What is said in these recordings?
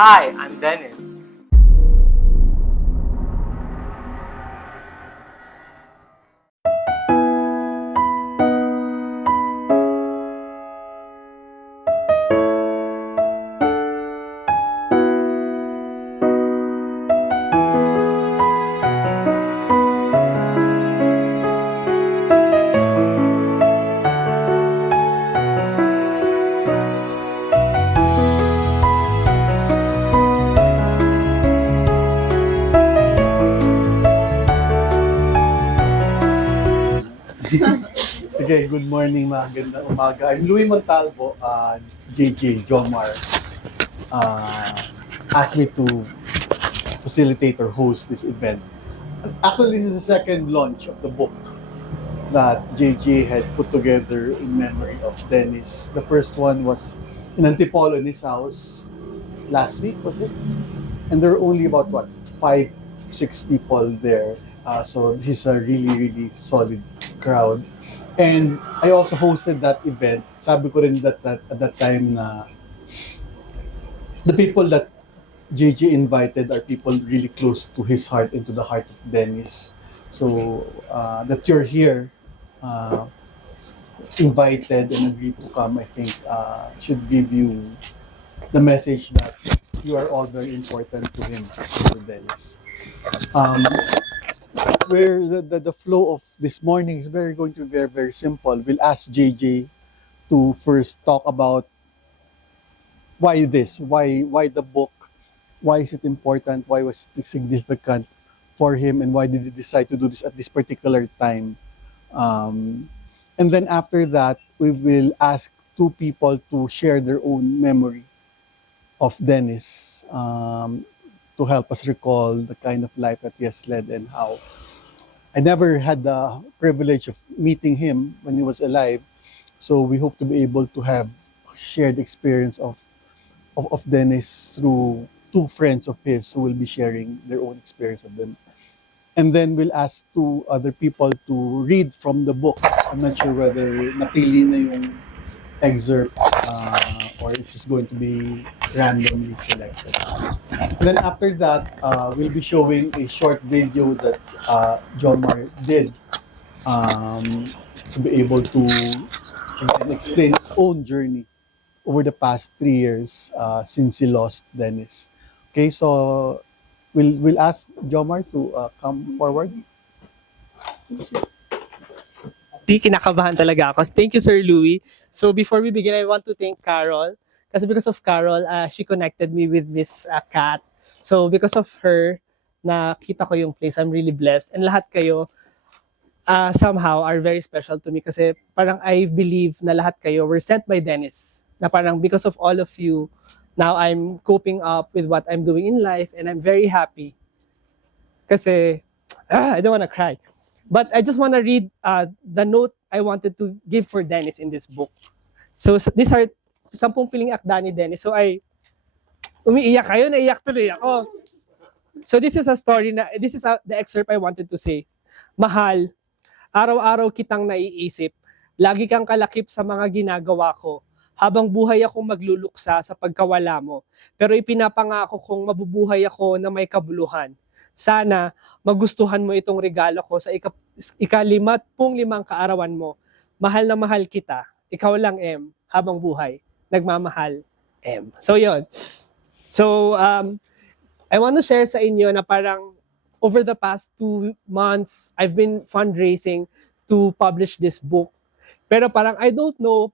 Hi, I'm Dennis. Sige, good morning, magandang umaga. I'm Louis Montalvo, JJ Jomar asked me to facilitate or host this event. Actually, this is the second launch of the book that JJ had put together in memory of Dennis. The first one was in Antipolo in his house last week, was it? And there were only about, what, 5, 6 people there. So this is a really, really solid crowd. And I also hosted that event. Sabi ko rin that at that time na the people that JJ invited are people really close to his heart and to the heart of Dennis. So that you're here, invited and agreed to come, I think should give you the message that you are all very important to him, to Dennis. Where the flow of this morning is going to be very, very simple. We'll ask JJ to first talk about why the book, why is it important, why was it significant for him, and why did he decide to do this at this particular time. And then after that, we will ask two people to share their own memory of Dennis, to help us recall the kind of life that he has led and how. I never had the privilege of meeting him when he was alive, so we hope to be able to have shared experience of Dennis through two friends of his who will be sharing their own experience of them. And then we'll ask two other people to read from the book. I'm not sure whether napili na yung excerpt or it's just going to be randomly selected. And then after that, we'll be showing a short video that Jomar did to be able to explain his own journey over the past 3 years since he lost Dennis. Okay, so we'll ask Jomar to come forward. Kinakabahan talaga ako. Thank you, Sir Louis. So before we begin, I want to thank Carol. Kasi because of Carol, she connected me with Miss Kat. So because of her, nakita ko yung place. I'm really blessed. And lahat kayo, somehow, are very special to me. Kasi parang I believe na lahat kayo were sent by Dennis. Na parang because of all of you, now I'm coping up with what I'm doing in life. And I'm very happy. Kasi, I don't wanna cry. But I just want to read the note I wanted to give for Dennis in this book. So these are 10 piling akda ni Dennis. So umiiyak kayo, naiyak tuloy ako. So this is a story this is the excerpt I wanted to say. Mahal, araw-araw kitang naiisip. Lagi kang kalakip sa mga ginagawa ko. Habang buhay akong magluluksa sa pagkawala mo. Pero ipinapangako kong mabubuhay ako na may kabuluhan. Sana magustuhan mo itong regalo ko sa ika-55 kaarawan mo. Mahal na mahal kita. Ikaw lang, M. Habang buhay. Nagmamahal, M. So, yun. So, I want to share sa inyo na parang over the past 2 months, I've been fundraising to publish this book. Pero parang I don't know,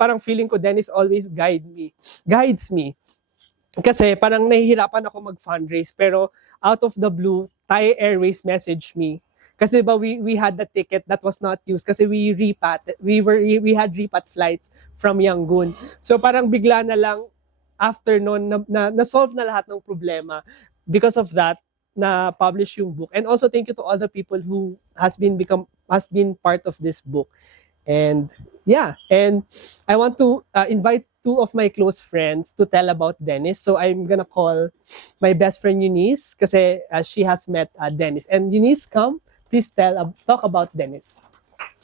parang feeling ko Dennis always guides me. Kasi parang nahihirapan ako mag-fundraise, pero out of the blue, Thai Airways messaged me. Kasi diba we had the ticket that was not used kasi we had repat flights from Yangon. So parang bigla na lang after noon na-solve na lahat ng problema. Because of that, na-publish yung book. And also thank you to all the people who has been part of this book. And yeah, and I want to invite 2 of my close friends to tell about Dennis. So I'm gonna call my best friend Eunice kasi she has met Dennis. And Eunice, come, please talk about Dennis.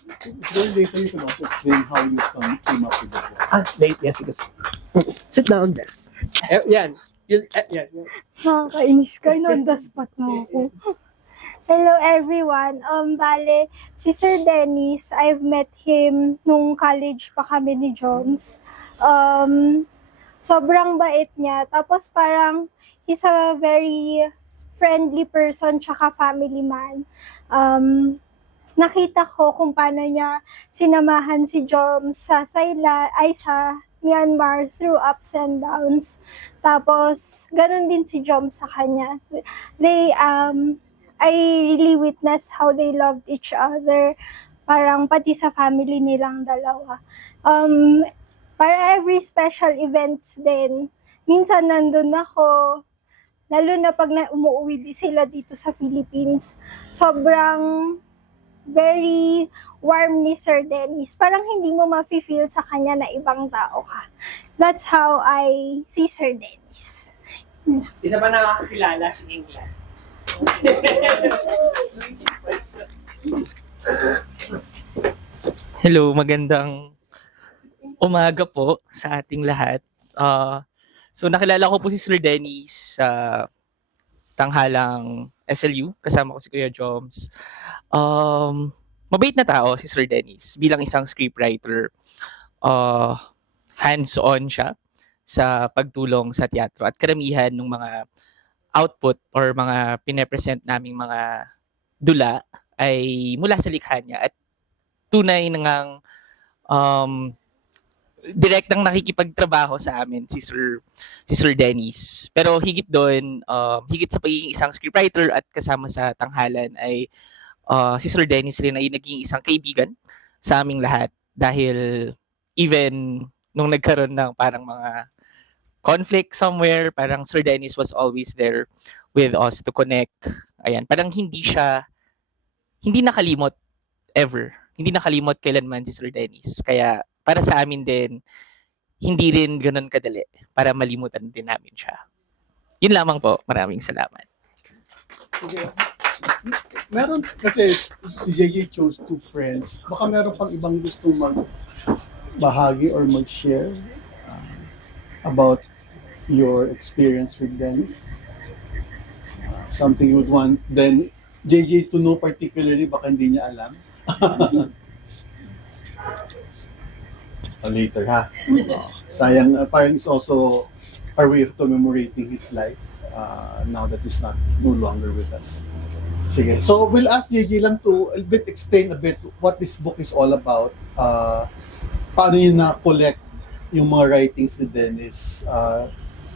Then later you can also explain how you came up with the book. Late. Yes, sige. Sit down, Des. Yan. Yan. Nakakainis ka, on the spot mo ako. Hello everyone. Bale, si Sir Dennis, I've met him nung college pa kami ni Joms. Sobrang bait niya. Tapos parang he's a very friendly person tsaka family man. Nakita ko kung paano niya sinamahan si Joms sa Thailand, ay sa Myanmar through ups and downs. Tapos, ganun din si Joms sa kanya. I really witnessed how they loved each other. Parang pati sa family nilang dalawa. Para every special events din, minsan nandun ako, lalo na pag umuwi di sila dito sa Philippines. Sobrang very warm ni Sir Dennis. Parang hindi mo ma-feel sa kanya na ibang tao ka. That's how I see Sir Dennis. Isa pa nakakakilala si England. Hello, magandang umaga po sa ating lahat. So nakilala ko po si Sir Dennis sa tanghalang SLU, kasama ko si Kuya Joms. Mabait na tao si Sir Dennis bilang isang scriptwriter. Hands-on siya sa pagtulong sa teatro at karamihan ng mga output or mga pine-present naming mga dula ay mula sa likha niya at tunay nang direktang nakikipagtrabaho sa amin si Sir Dennis. Pero higit doon, higit sa pagiging isang scriptwriter at kasama sa tanghalan ay si Sir Dennis rin ay naging isang kaibigan sa aming lahat dahil even nung nagkaroon ng parang mga conflict somewhere, parang Sir Dennis was always there with us to connect. Ayan, parang hindi nakalimot ever. Hindi nakalimot kailanman si Sir Dennis. Kaya para sa amin din, hindi rin ganun kadali para malimutan din namin siya. Yun lamang po. Maraming salamat. Meron kasi si JJ chose two friends. Baka meron pang ibang gusto magbahagi or mag-share about your experience with Dennis. Something you would want then JJ to know particularly, baka hindi niya alam. Later ha. Sayang, parang it's also our way of commemorating his life now that he's no longer with us. Sige. So we'll ask JJ lang to explain a bit what this book is all about. Paano niya na-collect yung mga writings ni Dennis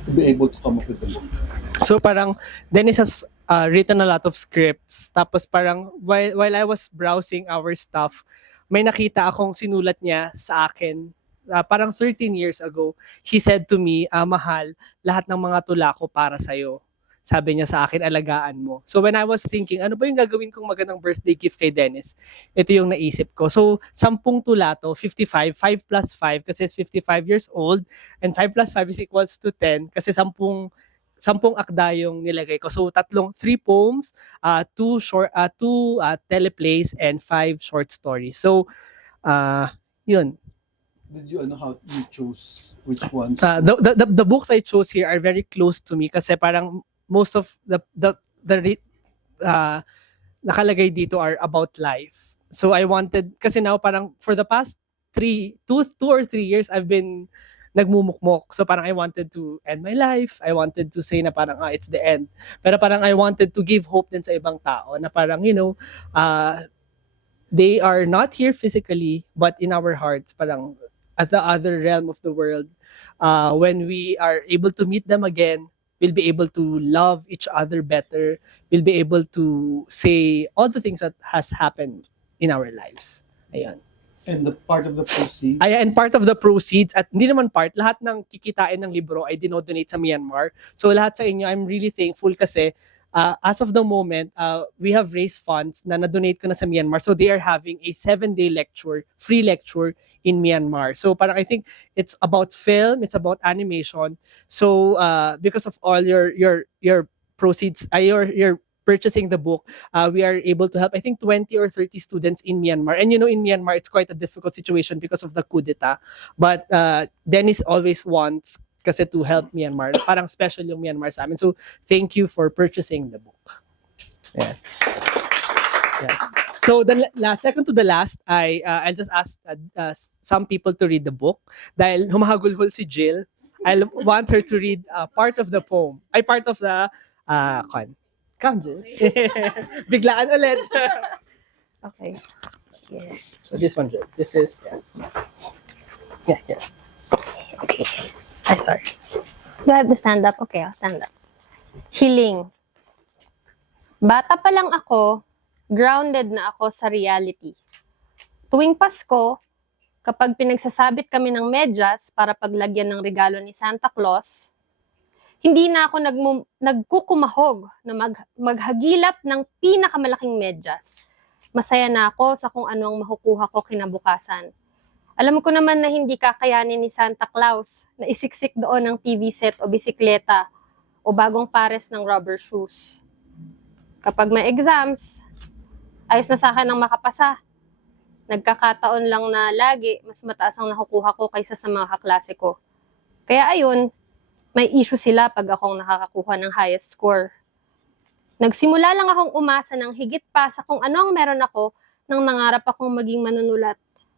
to be able to come up with the book. So parang Dennis has written a lot of scripts. Tapos parang while I was browsing our stuff, may nakita akong sinulat niya sa akin. Parang 13 years ago, he said to me, Mahal, lahat ng mga tula ko para sa'yo. Sabi niya sa akin, alagaan mo. So when I was thinking, ano ba yung gagawin kong magandang birthday gift kay Dennis? Ito yung naisip ko. So 10 tula to, 55, 5 plus 5 kasi is 55 years old, and 5 plus 5 is equals to 10 kasi 10 akda yung nilagay ko. So 3 poems, 2 teleplays, and 5 short stories. So yun. Did you know how you choose which ones? The books I chose here are very close to me kasi parang most of the nakalagay dito are about life. So I wanted, kasi now parang for the past 2 or 3 years I've been nagmumukmok. So parang I wanted to end my life. I wanted to say na parang it's the end. Pero parang I wanted to give hope din sa ibang tao na parang they are not here physically but in our hearts, parang at the other realm of the world. When we are able to meet them again, we'll be able to love each other better. We'll be able to say all the things that has happened in our lives. Ayan. And the part of the proceeds? And part of the proceeds, at hindi naman part, lahat ng kikitain ng libro ay dinodonate sa Myanmar. So lahat sa inyo, I'm really thankful kasi as of the moment, we have raised funds na na-donate ko na sa Myanmar. So they are having a 7-day lecture, free lecture in Myanmar. So parang I think it's about film, it's about animation. So because of all your proceeds, your purchasing the book, we are able to help, I think, 20 or 30 students in Myanmar. And in Myanmar, it's quite a difficult situation because of the coup d'etat. But Dennis always wants kasi to help Myanmar. Parang special yung Myanmar sa amin. So, thank you for purchasing the book. Yeah. Yeah. So second to the last, I'll just ask some people to read the book. Dahil humahagulhol si Jill, I'll want her to read part of the poem. Ay, part of the Come, Jill. Biglaan ulit. Okay. Yeah. So this one, Jill. This is, yeah. Okay. Ay, sorry. Do I have to stand up? Okay, I'll stand up. Hiling. Bata pa lang ako, grounded na ako sa reality. Tuwing Pasko, kapag pinagsasabit kami ng medyas para paglagyan ng regalo ni Santa Claus, hindi na ako nagkukumahog na maghagilap ng pinakamalaking medyas. Masaya na ako sa kung ano ang makukuha ko kinabukasan. Alam ko naman na hindi kakayanin ni Santa Claus na isiksik doon ng TV set o bisikleta o bagong pares ng rubber shoes. Kapag may exams, ayos na sa akin ang makapasa. Nagkakataon lang na lagi mas mataas ang nakukuha ko kaysa sa mga kaklase ko. Kaya ayun, may issue sila pag akong nakakakuha ng highest score. Nagsimula lang akong umasa ng higit pa sa kung ano ang meron ako nang nangarap akong maging manunulat.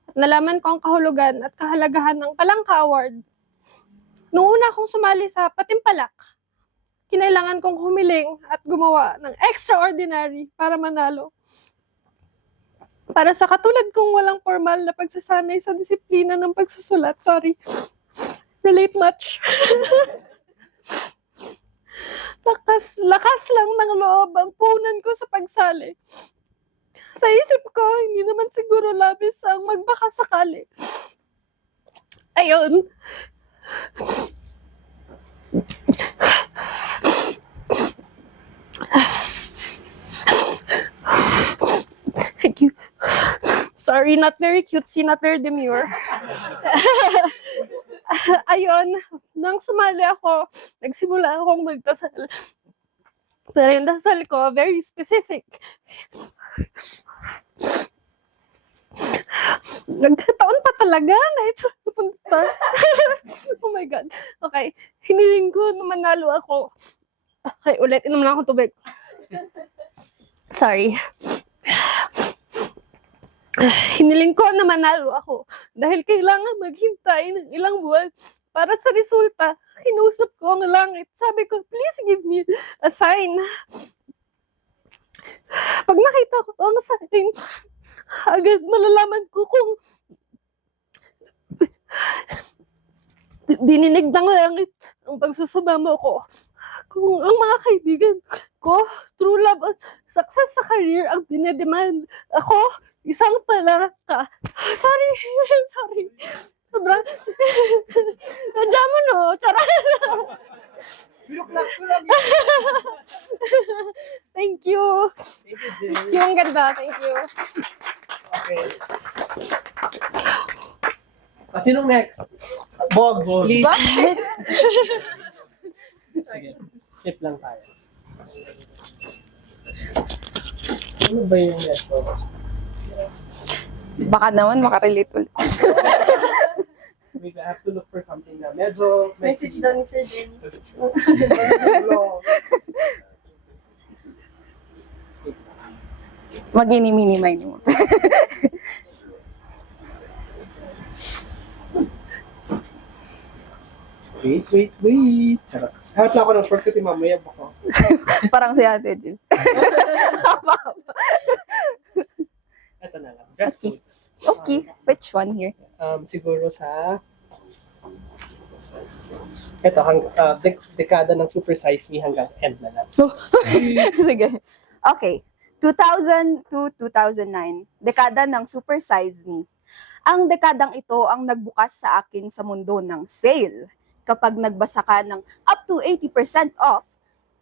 At nalaman ko ang kahulugan at kahalagahan ng Palangka Award. Noong una akong sumali sa Patimpalak, kinailangan kong humiling at gumawa ng extraordinary para manalo. Para sa katulad kong walang formal na pagsasanay sa disiplina ng pagsusulat, sorry, relate much. Lakas lang ng loob ang punan ko sa pagsali. Sa isip ko, hindi naman siguro labis ang magbaka sakali. Ayun. Thank you. Sorry, not very cutesy, not very demure. Ayun, nang sumali ako, nagsimula akong magdasal. Pero yung dasal ko, very specific. Nagkataon pa talaga na ito napunta. Oh my God. Okay, hiniling ko na manalo ako. Okay, ulit, inom lang akong tubig. Sorry. Hiniling ko na manalo ako dahil kailangan maghintay ng ilang buwan para sa resulta. Kinusap ko ang langit. Sabi ko, please give me a sign. Pag nakita ko ang sign, agad malalaman ko kung dininig ng langit ang pagsusumamo ko. Kung ang mga kaibigan ko, true love at success sa career ang dinedemand. Ako, isang palaka. Sorry. Sobrang. Nadyan mo, no? Charot. Thank you. Thank you, Jill. Yung ganda, thank you. Okay. Sinong next? Bogs, please. Sige. Flip lang tayo. Ano ba yung next? Baka naman makarelate ulit. We have to look for something na medyo... Message daw ni Sir Dennis. Mag-ini-mini-mine mo. Wait. Charot. Hanap lang ako ng short kasi mamaya baka. Parang si Ate Jill. Ito na lang. Dress Okay. codes. Okay, which one here? Siguro sa... Ito, dekada ng Super Size Me hanggang end na lang. Sige. Okay. 2000 to 2009, dekada ng Super Size Me. Ang dekadang ito ang nagbukas sa akin sa mundo ng sale. Kapag nagbasa ka ng up to 80% off,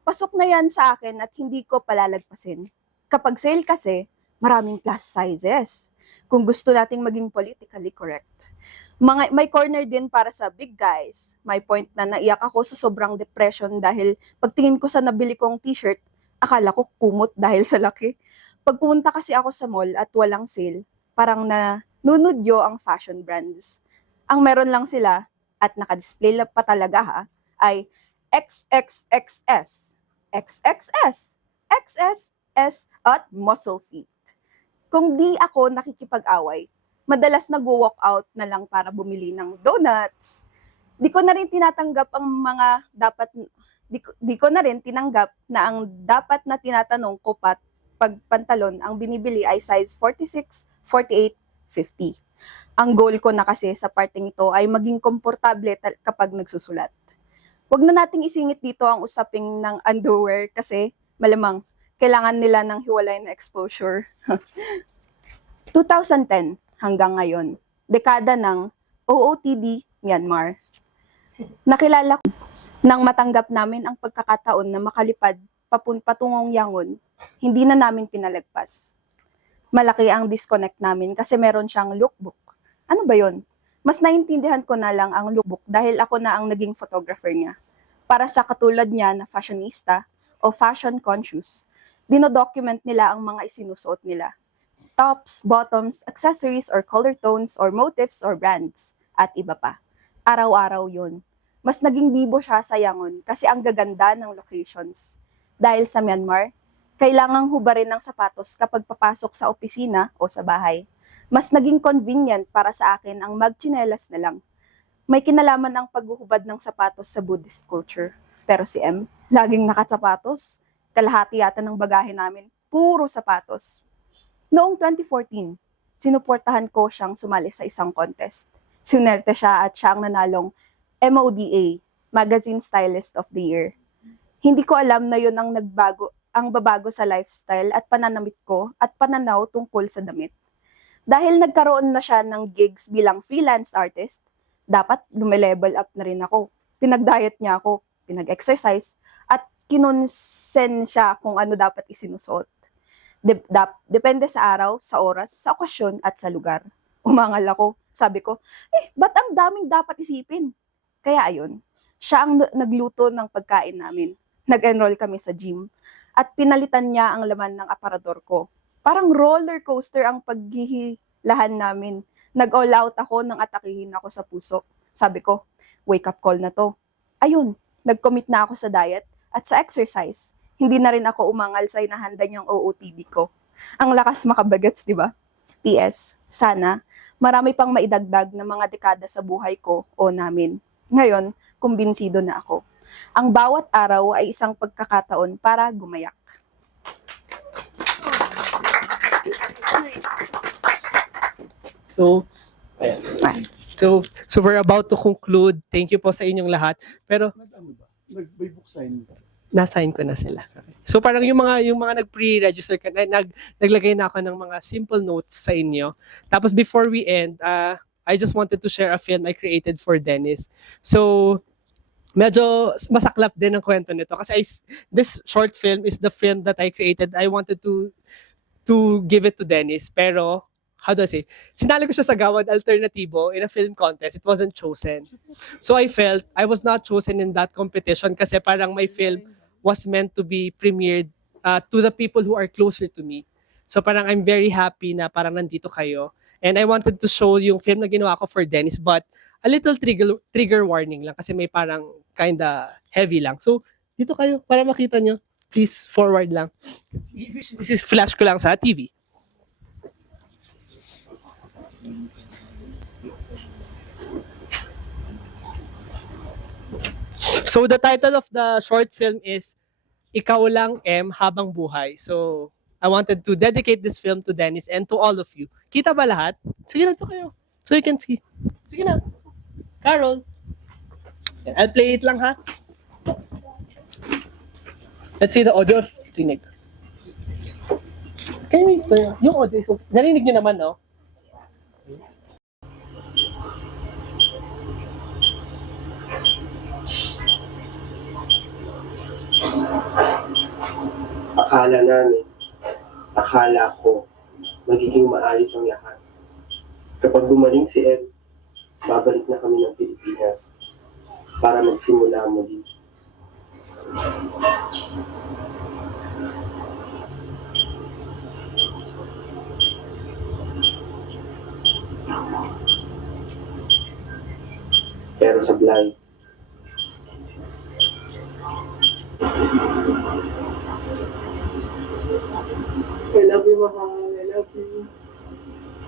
pasok na yan sa akin at hindi ko palalagpasin. Kapag sale kasi, maraming plus sizes. Kung gusto nating maging politically correct. May corner din para sa big guys. May point na naiyak ako sa sobrang depression dahil pagtingin ko sa nabili kong t-shirt, Akala ko kumot dahil sa laki. Pag pumunta kasi ako sa mall at walang sale, parang nanunudyo ang fashion brands. Ang meron lang sila, at nakadisplay lang pa talaga ha, ay XXXS, XXS, XSS at muscle fit. Kung di ako nakikipag-away, madalas nag-walk out na lang para bumili ng donuts. Di ko na rin tinatanggap ang mga dapat di ko na rin tinanggap na ang dapat na tinatanong ko pag pantalon ang binibili ay size 46, 48, 50. Ang goal ko na kasi sa parting ito ay maging komportable kapag nagsusulat. Huwag na nating isingit dito ang usaping ng underwear kasi malamang kailangan nila ng hiwalay na exposure. 2010 hanggang ngayon, dekada ng OOTD Myanmar. Nakilala ko nang matanggap namin ang pagkakataon na makalipad patungong Yangon, hindi na namin pinalagpas. Malaki ang disconnect namin kasi meron siyang lookbook. Ano ba yon? Mas naintindihan ko na lang ang lookbook dahil ako na ang naging photographer niya. Para sa katulad niya na fashionista o fashion conscious, dinodocument nila ang mga isinusuot nila. Tops, bottoms, accessories or color tones or motifs or brands at iba pa. Araw-araw yun. Mas naging bibo siya sa Yangon kasi ang gaganda ng locations. Dahil sa Myanmar, kailangang hubarin ng sapatos kapag papasok sa opisina o sa bahay. Mas naging convenient para sa akin ang magtsinelas na lang. May kinalaman ang paghuhubad ng sapatos sa Buddhist culture. Pero si M, laging nakasapatos. Kalahati yata ng bagahe namin, puro sapatos. Noong 2014, sinuportahan ko siyang sumali sa isang contest. Sunerte siya at siya ang nanalong MODA, Magazine Stylist of the Year. Hindi ko alam na yun ang babago sa lifestyle at pananamit ko at pananaw tungkol sa damit. Dahil nagkaroon na siya ng gigs bilang freelance artist, dapat lume-level up na rin ako. Pinag-diet niya ako, pinag-exercise, at kinonsen siya kung ano dapat isinusuot. Depende sa araw, sa oras, sa okasyon, at sa lugar. Umangal ako. Sabi ko, ba't ang daming dapat isipin? Kaya ayun, siya ang nagluto ng pagkain namin. Nag-enroll kami sa gym at pinalitan niya ang laman ng aparador ko. Parang roller coaster ang paghihilahan namin. Nag-all out ako nang atakihin ako sa puso. Sabi ko, wake up call na to. Ayun, nag-commit na ako sa diet at sa exercise. Hindi na rin ako umangal sa hinahanda niyang OOTD ko. Ang lakas makabagets, di ba? PS, sana marami pang maidagdag na mga dekada sa buhay ko o namin. Ngayon, kumbinsido na ako. Ang bawat araw ay isang pagkakataon para gumayak. So, ayan. So we're about to conclude. Thank you po sa inyong lahat. Pero Nag-ano ba? May book sign ba? na-sign ko na sila. So parang yung mga nag-pre-register ka, naglagay na ako ng mga simple notes sa inyo. Tapos before we end, I just wanted to share a film I created for Dennis. So medyo masaklap din ang kwento nito kasi this short film is the film that I created. I wanted to give it to Dennis, pero how do I say? Sinali ko siya sa Gawad Alternativo in a film contest. It wasn't chosen. So I felt I was not chosen in that competition kasi parang my film was meant to be premiered to the people who are closer to me. So parang I'm very happy na parang nandito kayo. And I wanted to show yung film na ginawa ko for Dennis, but a little trigger warning lang kasi may parang kinda heavy lang. So dito kayo para makita nyo. Please forward lang. This is flash ko lang sa TV. So the title of the short film is Ikaw Lang M Habang Buhay. So I wanted to dedicate this film to Dennis and to all of you. Kita ba lahat? Sige na to kayo. So you can see. Sige na. Carol. I'll play it lang ha. Let's see the audio of Rinig. Can you wait? Yung audio, so, narinig nyo naman, no? Akala ko, magiging maayos ang lahat. Kapag gumaling si Ed, babalik na kami ng Pilipinas para magsimula muli. Pero sablay. I love you, mahal. I love you.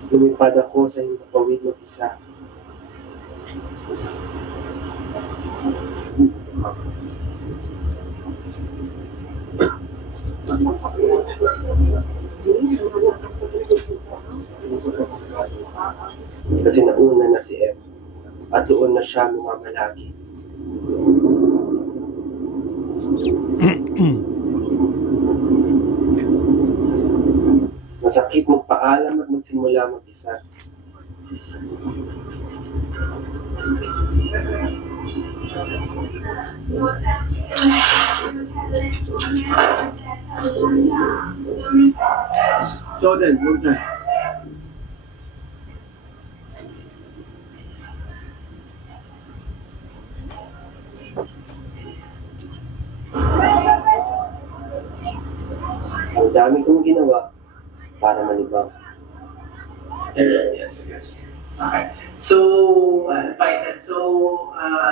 Lumipad ako sa iyong kapawid mag-isa. Kasi nauna na si Em at doon na siya mumamalagi. Masakit magpaalam at magsimula mag-isa. Jordan, Jordan. Ang dami kong ginawa para malibang. Yes. Okay. So, advices. So,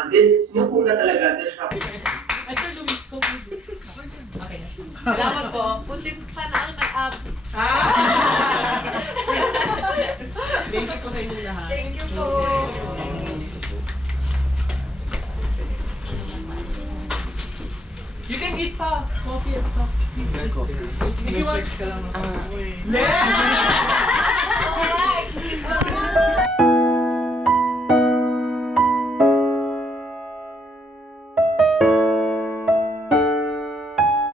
this, yung una talaga, this shopping. Mr. Louis, okay. Salamat po. Puti sana all my abs. Thank you po sa inyong lahat. Thank you po. You can eat pa. Coffee and stuff. Please, coffee. If you want. ka lang ng